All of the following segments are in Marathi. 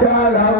Achala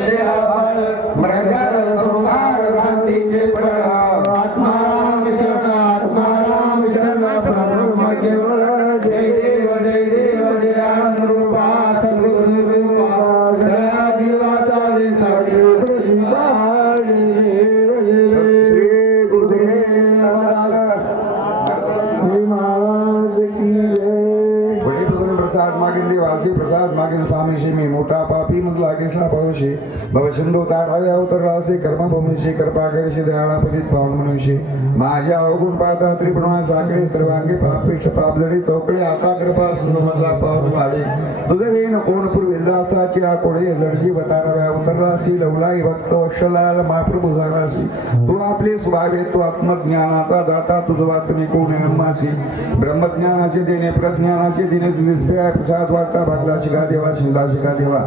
encerrar. प्रसाद मागील देवासी प्रसाद मागील स्वामीशी मी मोठा पापी मग लागे साभावशी भवशंदो तारावे अवतरला असे कर्मभूमीशी कृपा करीशी दयाळा पतित पावन मनुष्य. माझ्या अवगुण पाहता त्रिपुणा साकडे सर्वांगी पापिष्ट पापजडी चौकडे आता कृपा सुनमजला पावन वाढे. तुझे वेण कोण पूर्विंदासाची आकोडे लढजी बताराव्या अवतरलासी लवलाई भक्त वत्सलाल महाप्रभू झालासी तू आपले स्वावे तू आत्मज्ञानाचा दाता तुझवा तुम्ही कोण ब्रह्मज्ञानाचे देणे प्रज्ञानाचे देणे तुझे प्रसाद वाटता भागला शिका देवा शिंदा शिका देवा.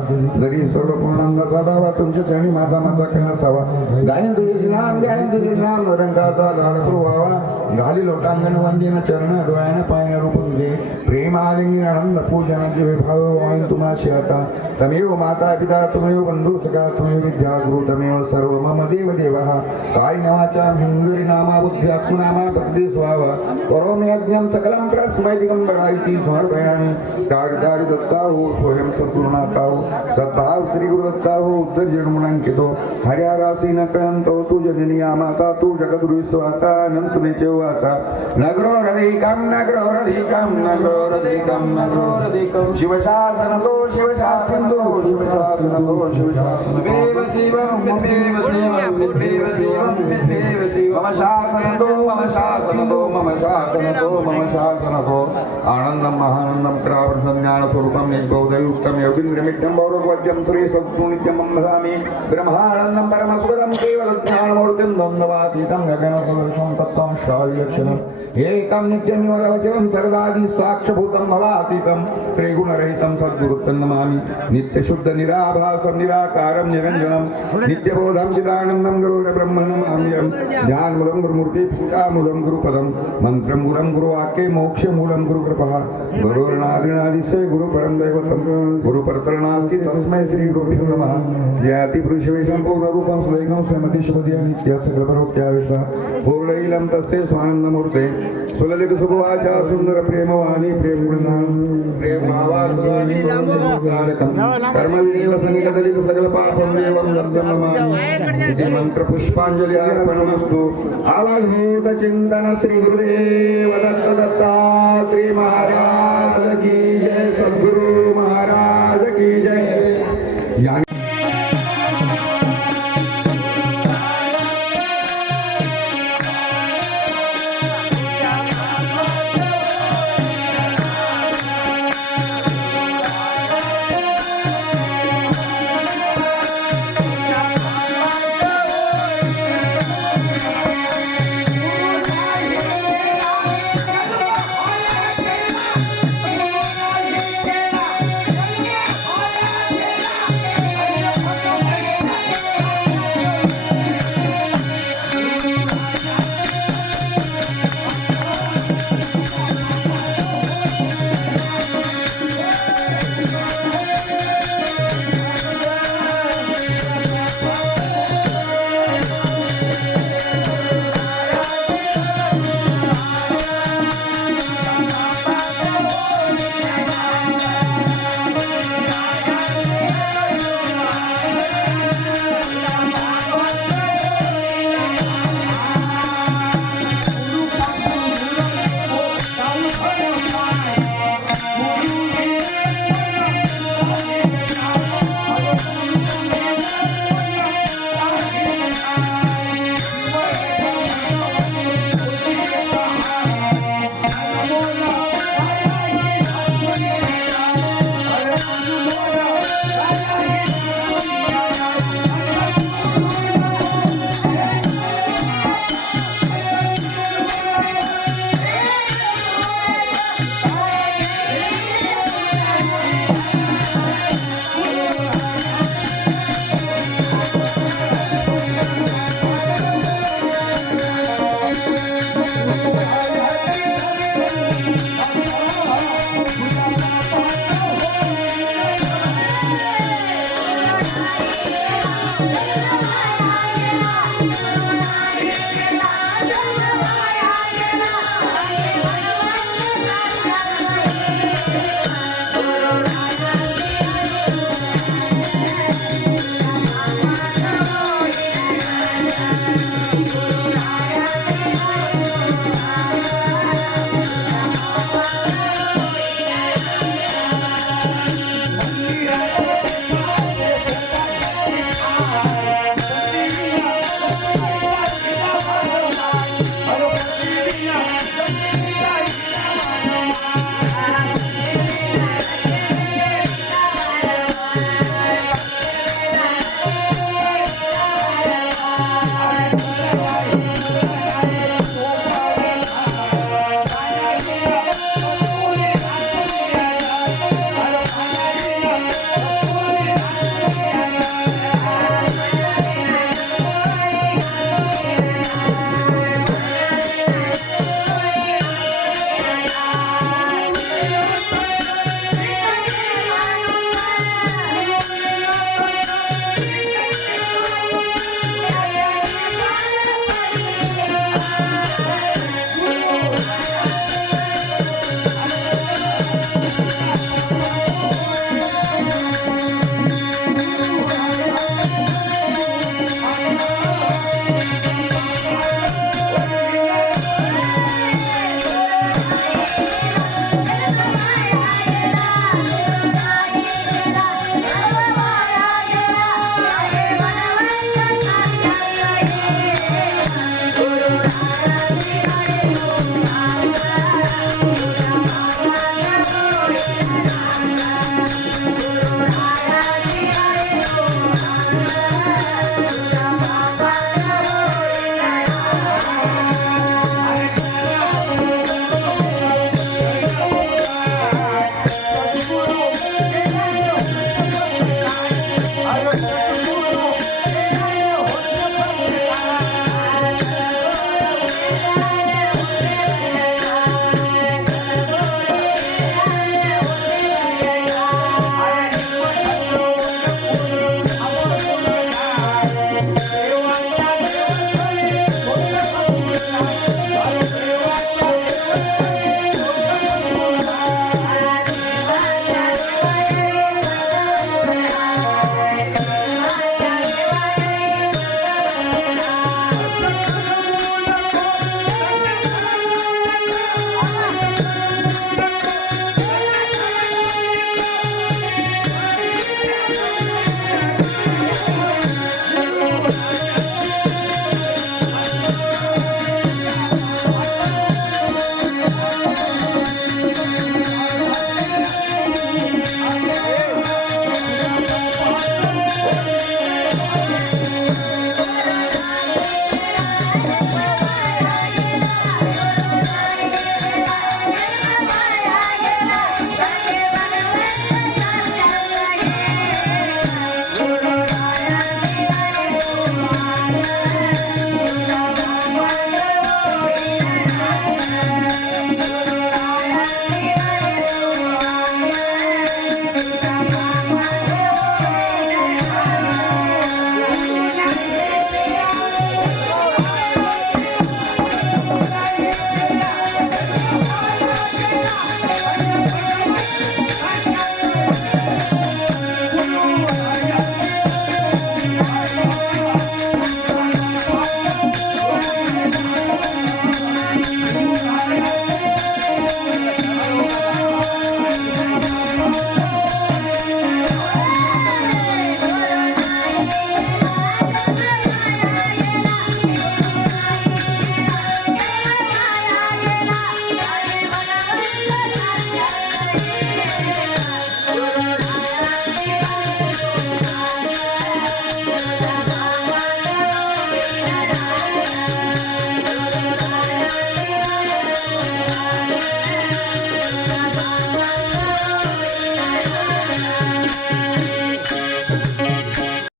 जरी सर्व पूर्णांगाचा दावा तुमच्या चरणी माझा माझा खेळ असावा गायन तुझे नाम गायन तुझे नाम रंगाचा लाडकू व्हावा घाली लोटांगण वंदीन चरण डोळ्यानं पायने रूप दे प्रेम आलिंगी आनंद पूजनाचे विभाव वाईन शिवता तमेव माता पिता तुमेव बंधू सखा तुमेव विद्या गुरु तमेव सर्व मम देव देवः काय नावाच्या हिंगरी नामा बुद्धी आत्मनामा भक्ती स्वाहा करोमि यज्ञं सकलं प्रस्मै दिगंबरा इति समर्पयामि। कागदारि दत्ता हो स्वयं सद्गुरुनाथा हो सद्भाव श्री गुरु दत्ता हो उत्तर्जन मुलांकितो हर्यारासी न कळंतो तू जननी माता तू जगद्गुरु स्वाता अनंत निचे वाता नगरो हृदय हृदयिकं नगरो हृदय हृदयिकं नगरो हृदय हृदयिकं नगरो हृदय हृदयिकं शिवशासन तो शिवशासन तो शिवशासन तो शिवशासन त्वमेव शिवं त्वमेव शिवं त्वमेव शिवं त्वमेव शिवं। मम शासन तो मम शासन तो मम शासन तो मम शासन तो आनंदम महानंदम प्रावर्षम ज्ञान स्वरूपम निजबोधयुक्तम योगिन्द्रमित्यं गौरवज्यं श्री सद्गुणित्यं वदामि ब्रह्मानन्दं परमस्वदं केवल ज्ञानमूर्तिं द्वन्द्वातीतं गगनसदृशं तत्त्वं शाल्यक्षणम् एकं नित्यनिवरवचनं सर्वादि साक्षभूतं भवातीतं त्रिगुणरहितं सद्गुरुतं नमामि। नित्यशुद्ध निराभासं निराकारं निरञ्जनं नित्यबोधं चिदानन्दं गुरुर्ब्रह्मणम् अम्यं ध्यानमूलं गुरुमूर्ति पूजामूलं गुरुपदं मन्त्रं गुरं गुरुवाक्ये मोक्षमूलं गुरुकृपः। गुरुर्नादिनादिसे गुरुपरं दैवतं गुरुपरतरणास्ति तस्मै श्रीगुरुभ्यो नमः। जयातिपुरुषवेशं पूर्णरूपं सुलेखं स्वयमतिशुभधिया नित्य सकलपरोक्त्याविषा पूर्णैलं तस्य स्वानन्दमूर्ते। सुललित सुभवाचा सुंदर प्रेमवाणी. प्रेम कर्मविदेव संगीतदलित सकल पापं देवं दत्तं नमामि इति मंत्र पुष्पांजली अर्पणमस्तु आवाजभूत चिंतन श्री गुरुदेव दत्त दत्तात्रेय महाराज की